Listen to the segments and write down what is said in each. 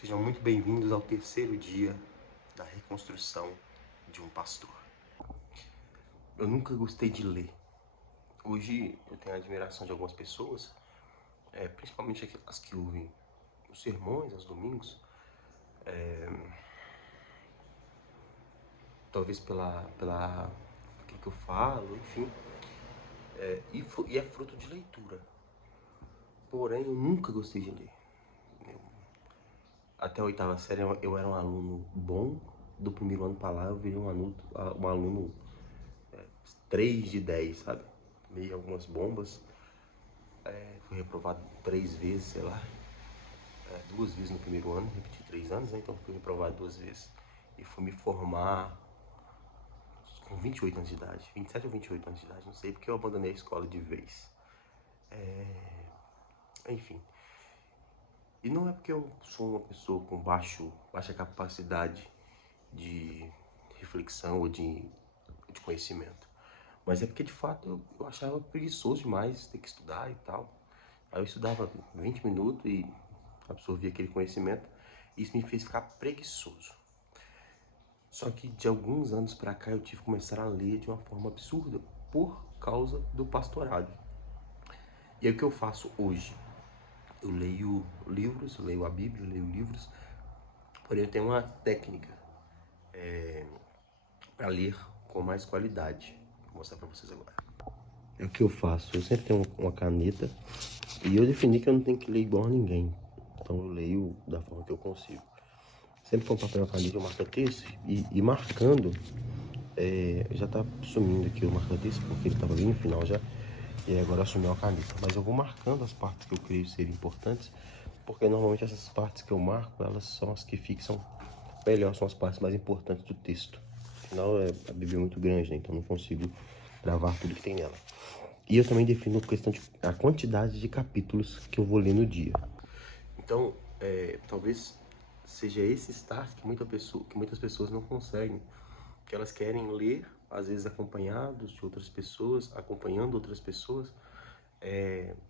Sejam muito bem-vindos ao terceiro dia da reconstrução de um pastor. Eu nunca gostei de ler. Hoje eu tenho a admiração de algumas pessoas, principalmente as que ouvem os sermões aos domingos, talvez pela aquilo que eu falo, enfim, e é fruto de leitura. Porém, eu nunca gostei de ler. Até a oitava série eu era um aluno bom, do primeiro ano para lá eu virei um aluno 3 de 10, sabe? Meio algumas bombas. Fui reprovado 3 vezes, sei lá. 2 vezes no primeiro ano, repeti 3 anos, né? Então fui reprovado 2 vezes. E fui me formar com 28 anos de idade, 27 ou 28 anos de idade, não sei, porque eu abandonei a escola de vez. Enfim. E não é porque eu sou uma pessoa com baixa capacidade de reflexão ou de conhecimento. Mas é porque, de fato, eu achava preguiçoso demais ter que estudar e tal. Aí eu estudava 20 minutos e absorvia aquele conhecimento. E isso me fez ficar preguiçoso. Só que de alguns anos pra cá eu tive que começar a ler de uma forma absurda por causa do pastorado. E aí o que eu faço hoje? Eu leio livros, leio a Bíblia, leio livros, porém eu tenho uma técnica para ler com mais qualidade. Vou mostrar para vocês agora. É o que eu faço. Eu sempre tenho uma caneta e eu defini que eu não tenho que ler igual a ninguém. Então eu leio da forma que eu consigo. Sempre com papel e caneta eu marco texto e marcando, já tá sumindo aqui o marca-texto porque ele tava bem no final já. E agora assumiu a caneta. Mas eu vou marcando as partes que eu creio serem importantes, porque normalmente essas partes que eu marco, elas são as que fixam melhor, são as partes mais importantes do texto. Afinal, a Bíblia é muito grande, né? Então não consigo gravar tudo que tem nela. E eu também defino a quantidade de capítulos que eu vou ler no dia. Então, talvez seja esse start que muitas pessoas não conseguem. Que elas querem ler, às vezes acompanhados de outras pessoas, acompanhando outras pessoas,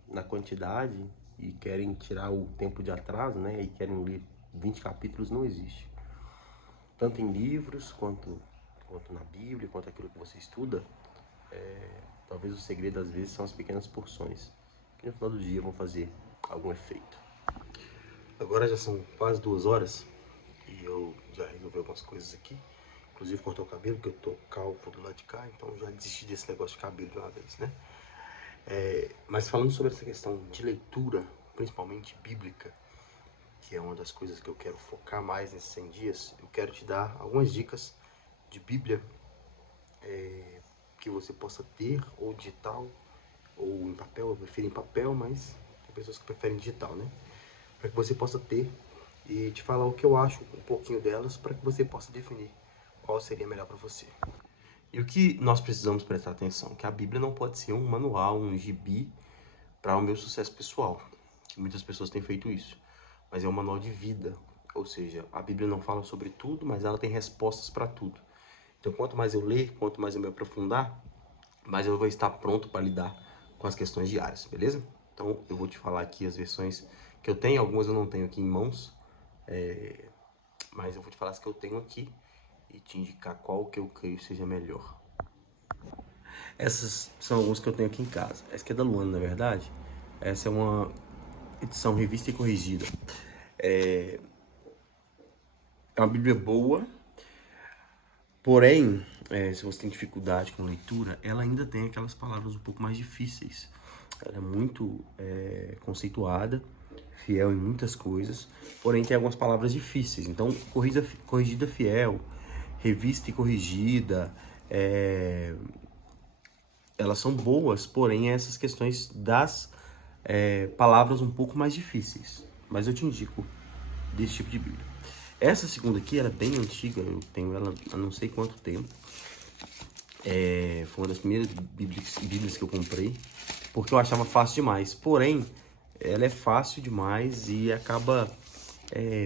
na quantidade, e querem tirar o tempo de atraso, né? E querem ler 20 capítulos, não existe. Tanto em livros, quanto na Bíblia, quanto aquilo que você estuda, talvez o segredo às vezes são as pequenas porções, que no final do dia vão fazer algum efeito. Agora já são quase 2 horas e eu já resolvi algumas coisas aqui. Inclusive cortar o cabelo, porque eu tô calvo do lado de cá, então já desisti desse negócio de cabelo de uma vez, né? Mas falando sobre essa questão de leitura, principalmente bíblica, que é uma das coisas que eu quero focar mais nesses 100 dias, eu quero te dar algumas dicas de Bíblia que você possa ter, ou digital, ou em papel. Eu prefiro em papel, mas tem pessoas que preferem digital, né? Para que você possa ter e te falar o que eu acho, um pouquinho delas, para que você possa definir qual seria melhor para você. E o que nós precisamos prestar atenção? Que a Bíblia não pode ser um manual, um gibi para o meu sucesso pessoal, que muitas pessoas têm feito isso. Mas é um manual de vida, ou seja, a Bíblia não fala sobre tudo, mas ela tem respostas para tudo. Então, quanto mais eu ler, quanto mais eu me aprofundar, mais eu vou estar pronto para lidar com as questões diárias, beleza? Então, eu vou te falar aqui as versões que eu tenho, algumas eu não tenho aqui em mãos, mas eu vou te falar as que eu tenho aqui e te indicar qual que eu creio seja melhor. Essas são algumas que eu tenho aqui em casa. Essa aqui é da Luana, na verdade. Essa é uma edição revista e corrigida. É uma Bíblia boa, porém, se você tem dificuldade com leitura, ela ainda tem aquelas palavras um pouco mais difíceis. Ela é muito conceituada, fiel em muitas coisas, porém tem algumas palavras difíceis. Então, corrigida fiel, revista e corrigida, elas são boas, porém essas questões das palavras um pouco mais difíceis. Mas eu te indico desse tipo de Bíblia. Essa segunda aqui, ela é bem antiga, eu tenho ela há não sei quanto tempo. Foi uma das primeiras Bíblias que eu comprei, porque eu achava fácil demais. Porém, ela é fácil demais e acaba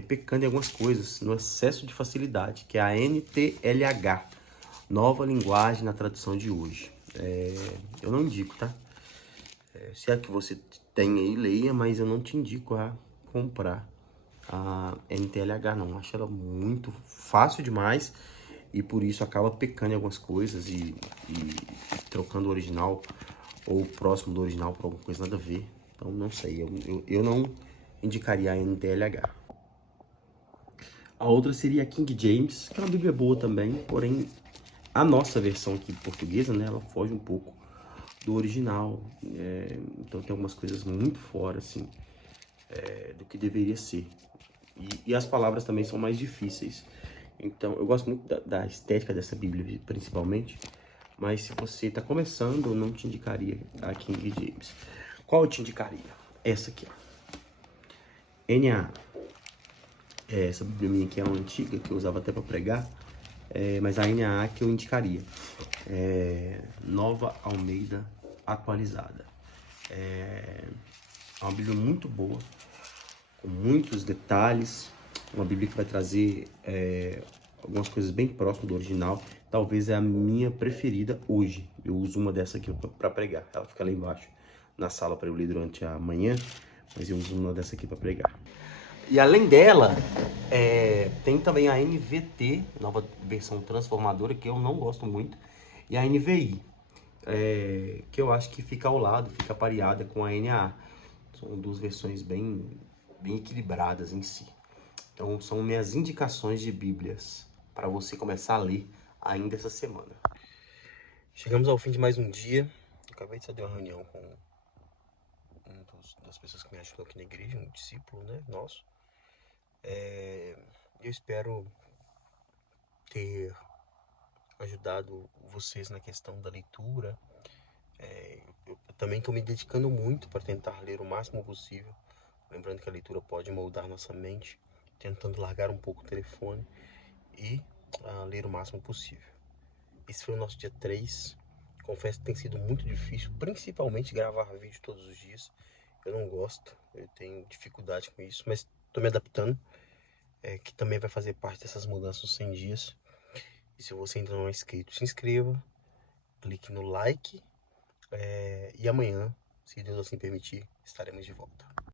pecando em algumas coisas, no excesso de facilidade, que é a NTLH, Nova Linguagem na tradução de hoje. Eu não indico, tá? Se é que você tem aí, leia, mas eu não te indico a comprar a NTLH não. Acho ela muito fácil demais e por isso acaba pecando em algumas coisas e trocando o original ou próximo do original por alguma coisa nada a ver. Então não sei, eu não indicaria a NTLH. A outra seria a King James, que é uma Bíblia boa também, porém a nossa versão aqui portuguesa, né, ela foge um pouco do original. Então tem algumas coisas muito fora, assim, do que deveria ser. E as palavras também são mais difíceis. Então, eu gosto muito da estética dessa Bíblia, principalmente. Mas se você está começando, eu não te indicaria a King James. Qual eu te indicaria? Essa aqui, ó. NAA. Essa Bíblia minha aqui é uma antiga, que eu usava até para pregar. Mas a NAA que eu indicaria. Nova Almeida Atualizada. É uma Bíblia muito boa, com muitos detalhes, uma Bíblia que vai trazer algumas coisas bem próximas do original. Talvez é a minha preferida hoje. Eu uso uma dessa aqui para pregar. Ela fica lá embaixo na sala para eu ler durante a manhã, mas eu uso uma dessa aqui para pregar. E além dela, tem também a NVT, nova versão transformadora, que eu não gosto muito, e a NVI, que eu acho que fica ao lado, fica pareada com a NAA. São duas versões bem equilibradas em si. Então, são minhas indicações de Bíblias para você começar a ler ainda essa semana. Chegamos ao fim de mais um dia. Acabei de sair de uma reunião com das pessoas que me ajudam aqui na igreja, um discípulo, né, nosso. Eu espero ter ajudado vocês na questão da leitura. Eu também estou me dedicando muito para tentar ler o máximo possível. Lembrando que a leitura pode moldar nossa mente, tentando largar um pouco o telefone e ler o máximo possível. Esse foi o nosso dia 3. Confesso que tem sido muito difícil, principalmente gravar vídeo todos os dias. Eu não gosto, eu tenho dificuldade com isso, mas estou me adaptando, que também vai fazer parte dessas mudanças dos 100 dias. E se você ainda não é inscrito, se inscreva, clique no like, e amanhã, se Deus assim permitir, estaremos de volta.